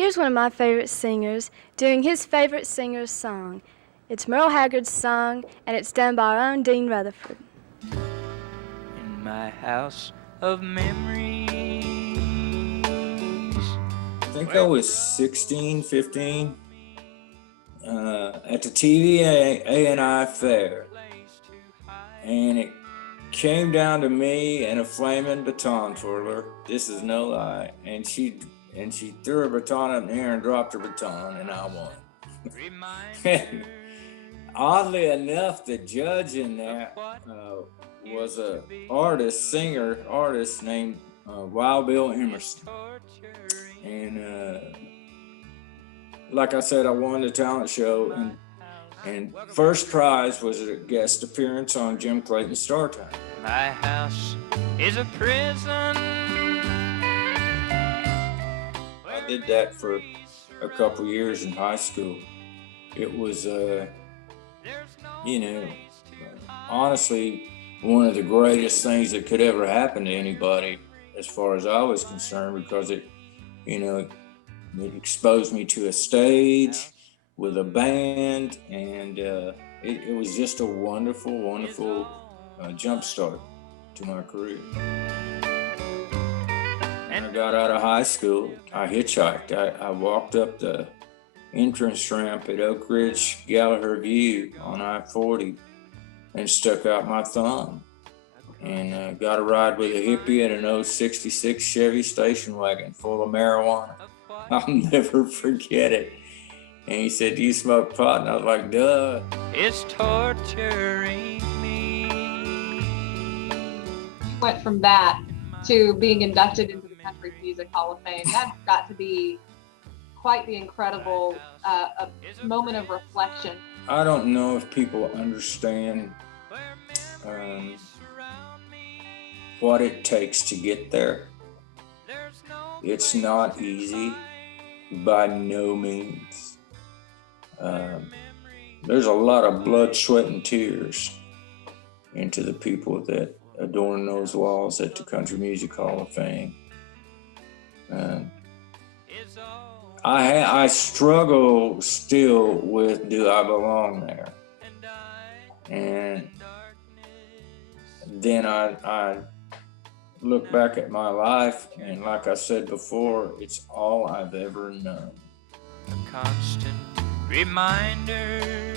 Here's one of my favorite singers doing his favorite singer's song. It's Merle Haggard's song, and it's done by our own Dean Rutherford. In my house of memories. I think I was 16, 15, at the TVA A&I fair, and it came down to me and a flaming baton twirler. This is no lie. And she threw her baton up in the air and dropped her baton, and I won. Oddly enough, the judge in that was a singer artist named Wild Bill Emerson. And like I said, I won the talent show, and first prize was a guest appearance on Jim Clayton's Star Time. My house is a prison. I did that for a couple years in high school. It was, honestly, one of the greatest things that could ever happen to anybody, as far as I was concerned, because it exposed me to a stage with a band, and it was just a wonderful, wonderful jump start to my career. When I got out of high school, I hitchhiked. I walked up the entrance ramp at Oak Ridge Gallagher View on I-40 and stuck out my thumb, and got a ride with a hippie in an 66 Chevy station wagon full of marijuana. I'll never forget it. And he said, "Do you smoke pot?" And I was like, "Duh." It's torturing me. Went from that to being inducted into the Country Music Hall of Fame. That's got to be quite the incredible a moment of reflection. I don't know if people understand what it takes to get there. It's not easy, by no means. There's a lot of blood, sweat, and tears into the people that adorn those walls at the Country Music Hall of Fame. I struggle still with, do I belong there? And then I look back at my life, and like I said before, it's all I've ever known. A constant reminder.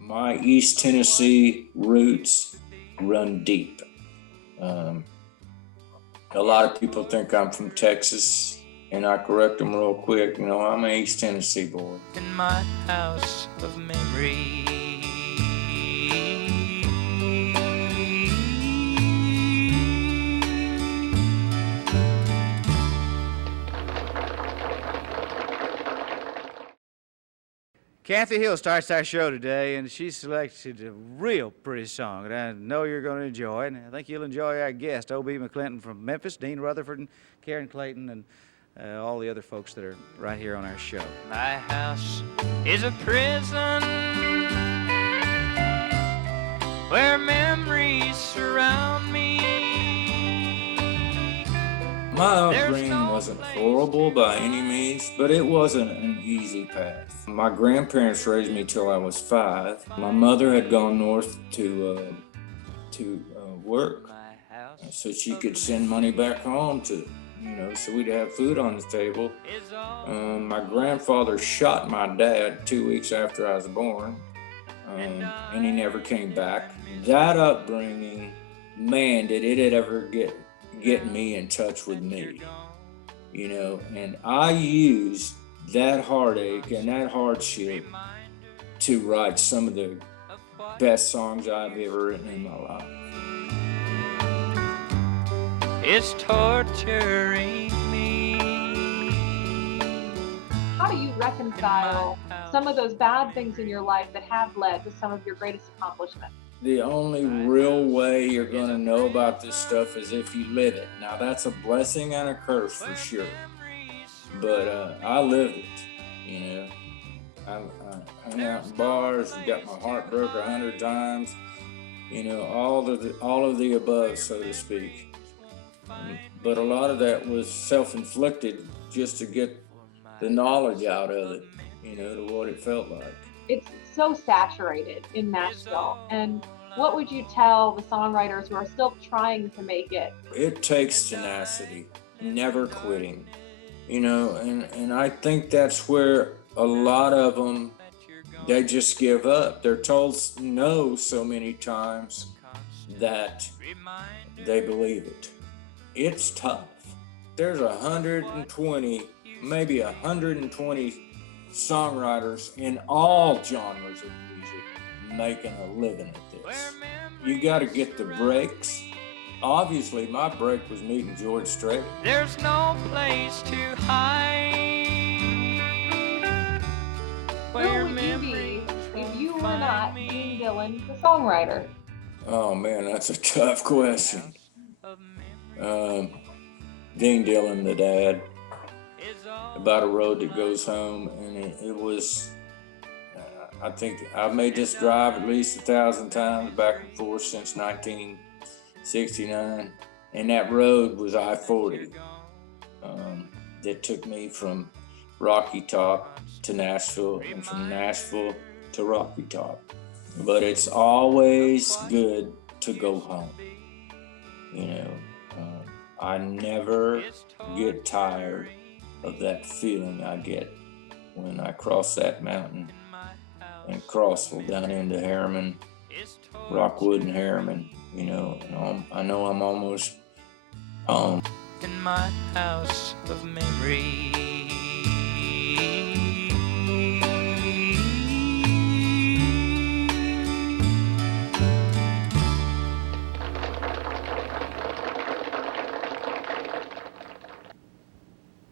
My East Tennessee roots run deep. A lot of people think I'm from Texas, and I correct them real quick. I'm an East Tennessee boy. In my house of memory. Kathy Hill starts our show today, and she selected a real pretty song that I know you're going to enjoy, and I think you'll enjoy our guest, O.B. McClinton from Memphis, Dean Rutherford, and Karen Clayton, and all the other folks that are right here on our show. My house is a prison where memories surround me. My upbringing wasn't horrible by any means, but it wasn't an easy path. My grandparents raised me till I was 5. My mother had gone north to work, so she could send money back home to, so we'd have food on the table. My grandfather shot my dad 2 weeks after I was born, and he never came back. That upbringing, man, did it ever get me in touch with me, and I used that heartache and that hardship to write some of the best songs I've ever written in my life. It's torturing me. How do you reconcile some of those bad things in your life that have led to some of your greatest accomplishments? The only real way you're going to know about this stuff is if you live it. Now, that's a blessing and a curse for sure. But I lived it, I hung out in bars, got my heart broke 100 times, all of the above, so to speak. But a lot of that was self-inflicted just to get the knowledge out of it, to what it felt like. It's so saturated in Nashville. And what would you tell the songwriters who are still trying to make it? It takes tenacity, never quitting, and I think that's where a lot of them, they just give up. They're told no so many times that they believe it. It's tough. There's 120, maybe 120 songwriters in all genres of music making a living at this. You got to get the breaks. Obviously, my break was meeting George Strait. There's no place to hide. Who would you be if you were not Dean Dillon, the songwriter? Oh man, that's a tough question. Dean Dillon, the dad, About a Road That Goes Home, and it was, I think I've made this drive at least 1,000 times back and forth since 1969, and that road was I-40 that took me from Rocky Top to Nashville and from Nashville to Rocky Top. But it's always good to go home. I never get tired of that feeling I get when I cross that mountain and Crossville down into Harriman, Rockwood and Harriman, and I know I'm almost home. In my house of